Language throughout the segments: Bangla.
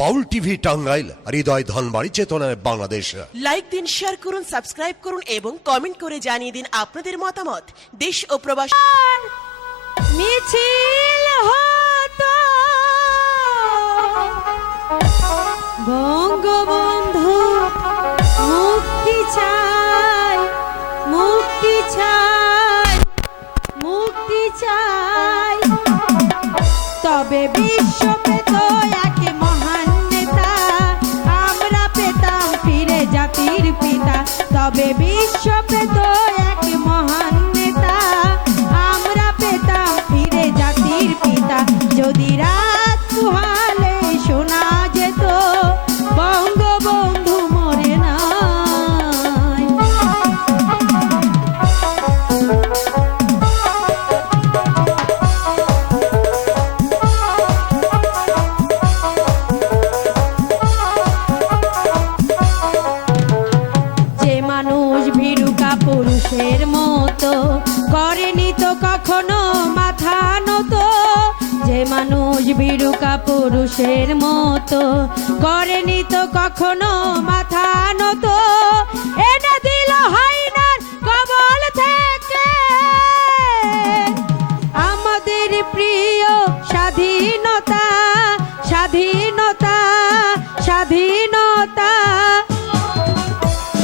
বাউল টিভি টাঙ্গাইল, হৃদয় ধনবাড়ি, চেতনায় বাংলাদেশ। লাইক দিন শেয়ার করুন সাবস্ক্রাইব করুন এবং কমেন্ট করে জানিয়ে দিন আপনাদের মতামত। দেশ ও প্রবাস মিছিল হতো। বঙ্গবন্ধু, মুক্তি চাই মুক্তি চাই মুক্তি চাই। তবে বিশ্ব মতো, করেনি তো কখনো মাথা নত। এনে দিল হাইনার কবল থেকে। আমাদের প্রিয় স্বাধীনতা স্বাধীনতা স্বাধীনতা।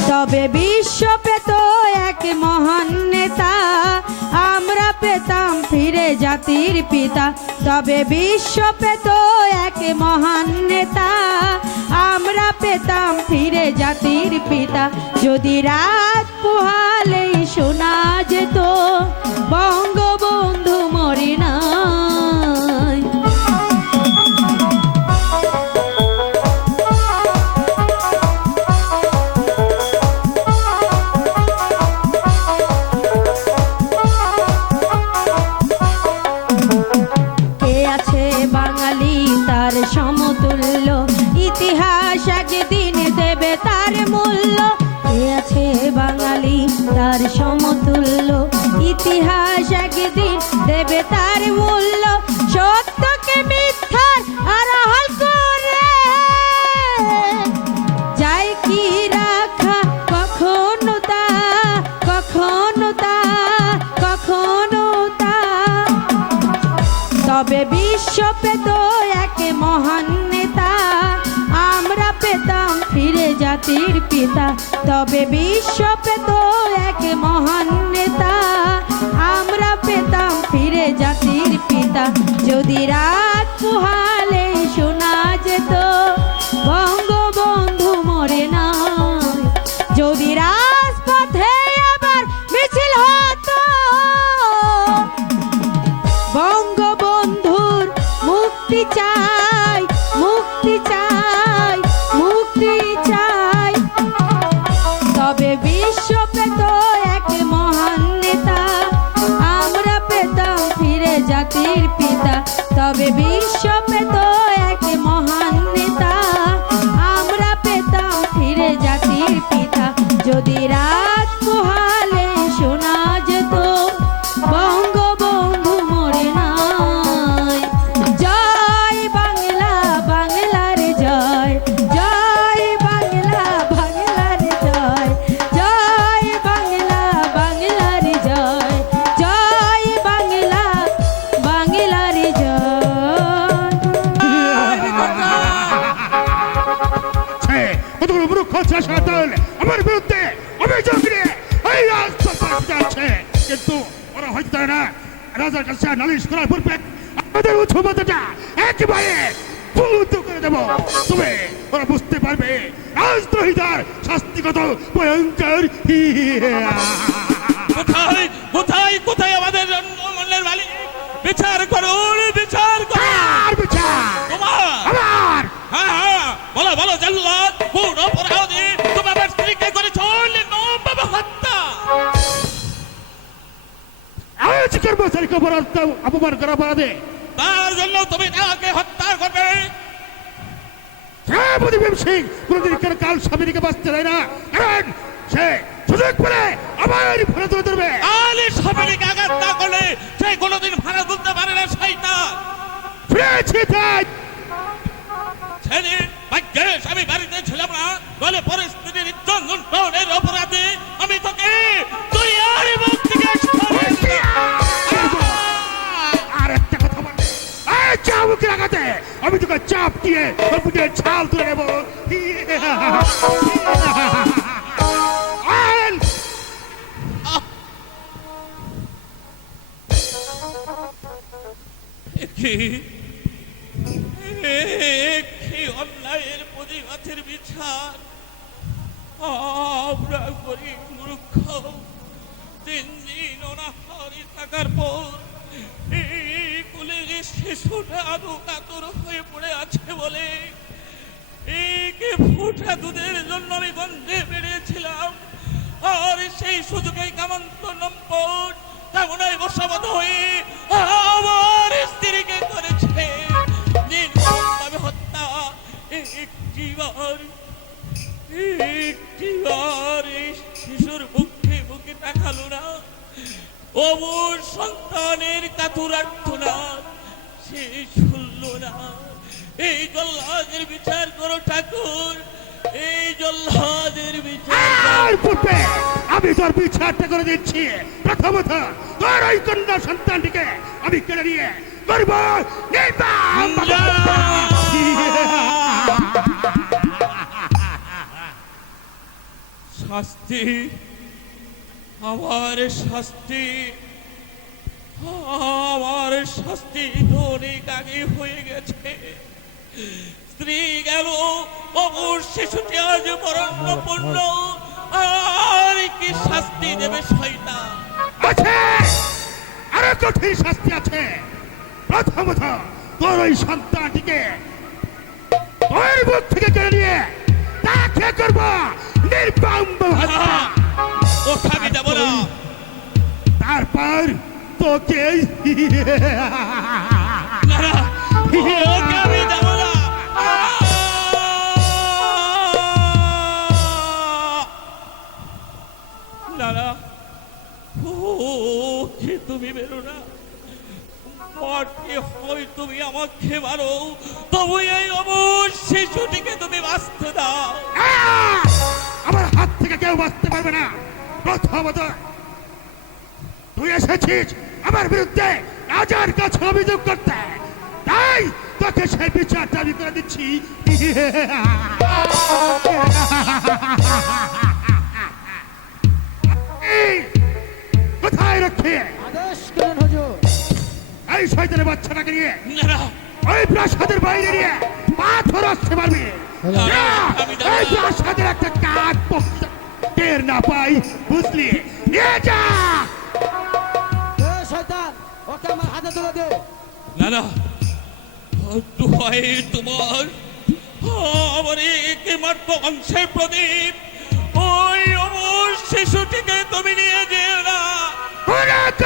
তবে বিশ্ব পেত এক মহান নেতা। আমরা পেতাম ফিরে জাতির পিতা। তবে বিশ্ব পেত এক মহান নেতা আমরা পেতাম ফিরে জাতির পিতা। যদি রাত জাতির পিতা, তবে বিশ্ব পেত এক মহান নেতা। আমরা পেতাম ফিরে জাতির পিতা, যদি রাত রাজার কাছে নালিশ করার পূর্বে আমাদের উৎসবতা একেবারে বন্ধ করে দেব। তবে ওরা বুঝতে পারবে রাজদ্রোহিতার শাস্তি কত ভয়ঙ্কর কোথায় কোথায় কোথায় আমাদের অমূল্যের মালিক বিচার করুন বিচার করুন। আর বিচার তোমার। আমার। হ্যাঁ হ্যাঁ বলো বলো জল্লাদ পূর্ণ অপরাধী কর্মচারীকে অপমান করা অপরাধে তার জন্য তুমি তাকে হত্যা করবে। প্রদীপ সিং কোনদিন কেন কাল স্বামীকে বাঁচতে দেয় না? কারণ সে সুযোগ পেলে আবার ফেলে তুলে ধরবে। আলী স্বামীকে আঘাত না করলে সে কোনোদিন ভাড়া তুলতে পারে না শয়তান। ফিরেছি তাই। ছেড়ে ভাগ্যেশ আমি বাড়িতে ছিলাম না বলে পরিস্থিতির চন্দনের অপরাধে কি অন্যায়ের প্রতিবাদের বিচার। আমরা গরিব মূর্খ। থাকার পর এই কুলে যে শিশুটা আদু কাতর হয়ে পড়ে আছে বলে একে ফুটা দুধের জন্য আমি গন্ধে বেরিয়েছিলাম আর সেই সুযোগে কামন্ত নম্বর কামনায় বসাবত হয়ে আমার স্ত্রীকে করেছে। নির্মমভাবে হত্যা একটিবার একটিবার শিশুর মুখে মুখে তাকালো না। অমর সন্তানের কাতুর আর্থনাদ সে শুনল না। এই জল্লাদের বিচার করো ঠাকুর এই জল্লাদের বিচার। পূর্বে আমি তোর বিচারটা করে দিচ্ছি। প্রথমত তোর ওই কন্যা সন্তানটিকে আমি কেড়ে নিয়ে করব শাস্তি আমার শাস্তি আমার শাস্তি তো অনেক আগে হয়ে গেছে। স্ত্রী গেল অবর শিশুটি আজ মরণপূর্ণ আর কি শাস্তি দেবে শয়তান? আছে! আরও কঠিন শাস্তি আছে। প্রথমত তোর ওই সন্তানটিকে তোর থেকে কেড়ে নিয়ে তাকে করব হত্যা আমি যাব না। তারপর তোকে না তুমি বেরো না। তুমি আমার তুই এসেছিস আমার বিরুদ্ধে রাজার কাছে অভিযোগ করতে। তাই তোকে সেই বিচারটা আমি করে দিচ্ছি। কোথায় রক্ষে আদেশ করুন হুজুর এই শয়তানের বাচ্চাটাকে নিয়ে। ওই প্রাসাদের বাইরে নিয়ে পাথর আসতে পারবি এই প্রাসাদের একটা কাঠ টের না পাই বুঝলি? নিয়ে যা! শয়তান ওকে আমার হাতে তুলে দে না না তোমার আমার একে মাত্র অংশের প্রদীপ।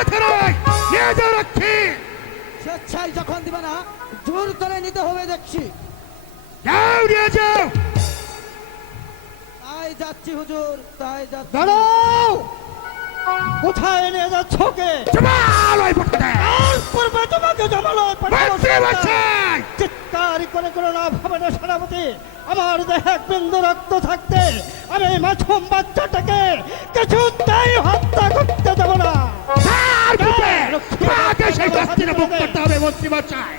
কোনো কথা নিয়ে যা রক্ষী। স্বেচ্ছায় যখন দিবে না জোর করে নিতে হবে দেখছি। যাও নিয়ে যাও। তাই যাচ্ছি হুজুর তাই যাচ্ছি। দাঁড়াও। কোথায় নিয়ে যাচ্ছ কে তোমাকে জমালয় চিৎকার করে করে না ভাবেন সেনাপতি। আমার দেহে এক বিন্দু রক্ত থাকতে আমি এই মাছুম বাচ্চাটাকে কিছুতেই হত্যা করতে দেব না। তার পূর্বে তোমাকে সেই শাস্তিটা মুখ করতে হবে মন্ত্রী মশাই।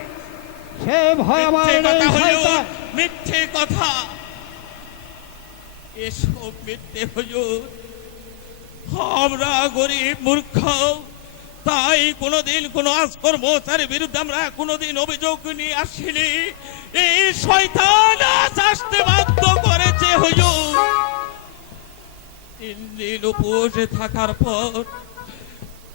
সে ভয় আমার কথা হলো মিথ্যে কথা। এসব মিথ্যে হুজুর আমরা গরিব মূর্খ তাই কোনোদিন কোন আজকর্মচারীর বিরুদ্ধে আমরা কোনোদিন অভিযোগ নিয়ে আসিনি। এই শয়তান আজ আসতে বাধ্য করেছে হুজুর তিন দিন উপসে থাকার পর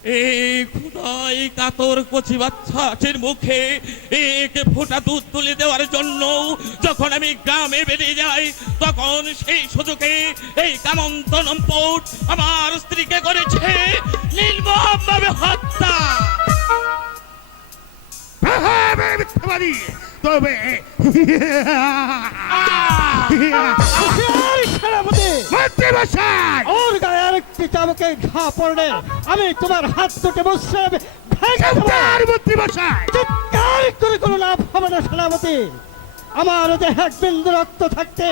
এই খুদাই কাতর কচি বাচ্চাটির মুখে এক ফোঁটা দুধ তুলে দেওয়ার জন্য যখন আমি গ্রামে বেরিয়ে যাই তখন সেই সুযোগে এই কামন্ত নম্পট আমার স্ত্রীকে করেছে নির্মমভাবে হত্যা। তবে সেনাপতি। ওর গায়ে আরেকটি চাবুকে ঘা পড়লে আমি তোমার হাত দুটো বসে ভেঙে চিৎকার করে কোনো লাভ হবে না সেনাপতি। আমার দেহে এক বিন্দু রক্ত থাকতে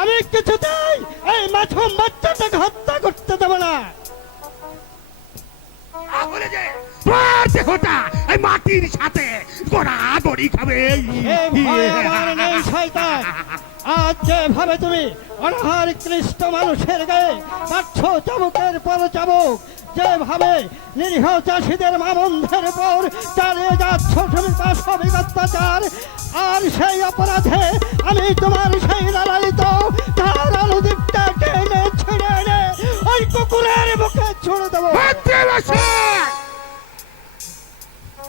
আমি কিছুতেই এই মাছুম বাচ্চাটাকে হত্যা করতে দেবো না। দেহটা এই মাটির সাথে গড়াগড়ি খাবে। আজ যেভাবে তুমি অনাহার কৃষ্ট মানুষের গায়ে পাচ্ছ চাবুকের পর চাবুক। যেভাবে নিরীহ চাষিদের মামন্ধের পর চালিয়ে যাচ্ছ তুমি পাশবিক অত্যাচার আর সেই অপরাধে আমি তোমার সেই লালায়িত তার অনুদীপটা টেনে ছিঁড়ে এনে ওই কুকুরের মুখে ছুড়ে দেবো।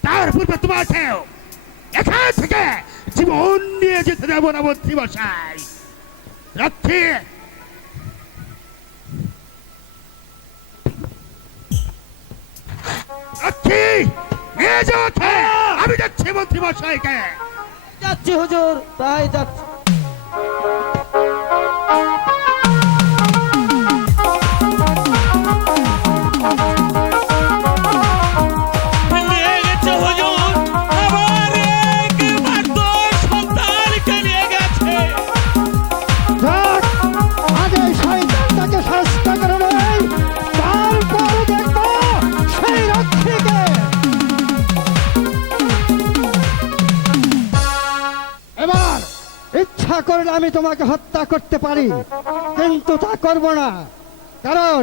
তার পূর্বে তোমাকেও এখান থেকে জীবন নিয়ে যেতে দেব না মন্ত্রী মশাই রাত্রি রাত্রি নিয়ে যাওয়াকে আমি যাচ্ছি মন্ত্রী মশাইকে যাচ্ছি হুজুর, তাই যাচ্ছি। তোমাকে হত্যা করতে পারি, কিন্তু তা করব না। কারণ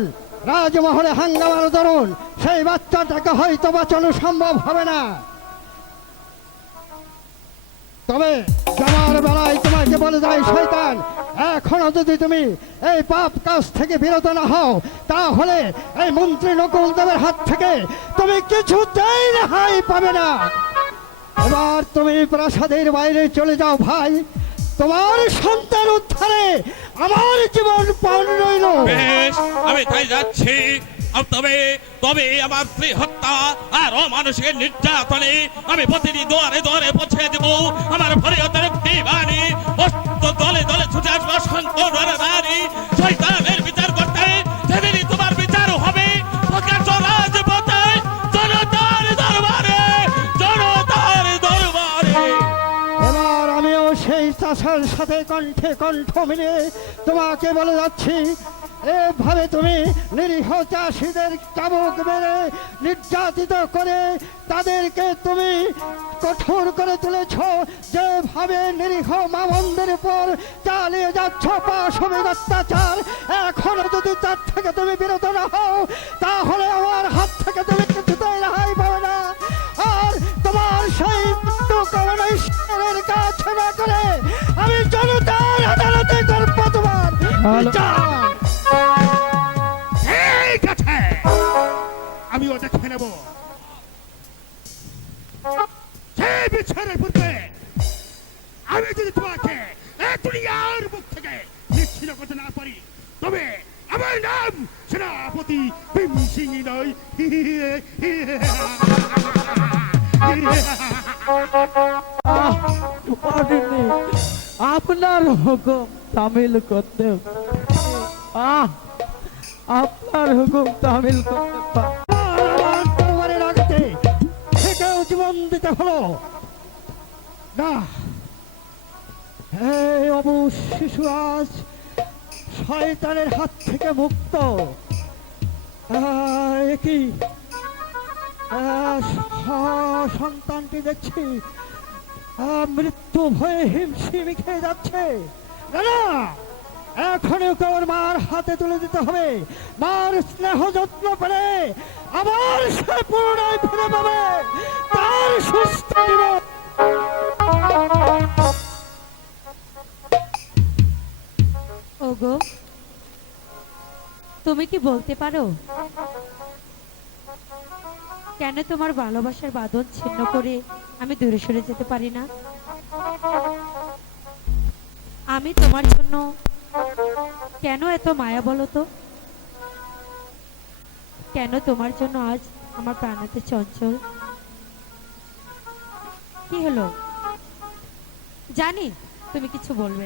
রাজমহলে হাঙ্গামার দরুন সেই বাচ্চাটাকে হয়তো বাঁচানো সম্ভব হবে না। তবে যাওয়ার বেলায় তোমাকে বলে যায়, শয়তান, এখনও যদি তুমি এই পাপ কাজ থেকে বিরত না হও, তাহলে এই মন্ত্রী নকুল দেবের হাত থেকে তুমি কিছুতেই রেহাই পাবে না। এবার তুমি প্রাসাদের বাইরে চলে যাও ভাই। তোমার সন্তান উদ্ধারে আমার জীবন পণ রইল। বেশ, আমি তাই যাচ্ছি। তবে তবে আমার স্ত্রী হত্যা আর অমানুষের নির্যাতনে আমি প্রতিটি দোয়ারে দোয়ারে পৌঁছে দেব। আমার ভরে হতে অষ্ট দলে দলে ছুটে আসব শঙ্কর বাড়ি শয়তানের চাষার সাথে কণ্ঠে কণ্ঠ মিলে তোমাকে বলে যাচ্ছি, এভাবে তুমি নিরীহ চাষিদের চাবুক মেরে নির্যাতিত করে তাদেরকে তুমি কঠোর করে তুলেছ। যেভাবে নিরীহ মামন্দের উপর চালিয়ে যাচ্ছ, পাশবিক অত্যাচার, এখনও যদি তার থেকে তুমি বিরত না হও, তাহলে আমার হাত থেকে তুমি কিছুতেই রেহাই পাবে করে। আমি জনতার আদালতে করব তোমার ঠিক আছে আমি ওটা দেখে নেব। সেই বিচারের পূর্বে আমি যদি তোমাকে দুনিয়ার মুখ থেকে নিচ্ছিল করতে না পারি তবে আমার নাম সেনাপতি ভীম সিং নয়। পারিনি আপনার হুকুম তামিল করতে। আহ আপনার হুকুম তামিল করতে পা- আমার তরবারির আঘাতে থেকেও জীবন দিতে হলো। না। এই অবু শিশু আজ শয়তানের হাত থেকে মুক্ত। আহ, এ আহ, স- সন্তানটি দেখছি মৃত্যু ভয়ে হিমশিম খেয়ে যাচ্ছে। এখনই ওকে মার হাতে তুলে দিতে হবে। মার স্নেহ যত্ন পেলে আবার সে পুনরায় ফিরে পাবে। তার সুস্থ জীবন। ওগো, তুমি কি বলতে পারো? কেন তোমার ভালোবাসার বাঁধন ছিন্ন করে আমি দূরে সরে যেতে পারি না? আমি তোমার জন্য কেন এত মায়া বলো তো? কেন তোমার জন্য আজ আমার প্রাণাতে চঞ্চল? কি হলো? জানি, তুমি কিছু বলবে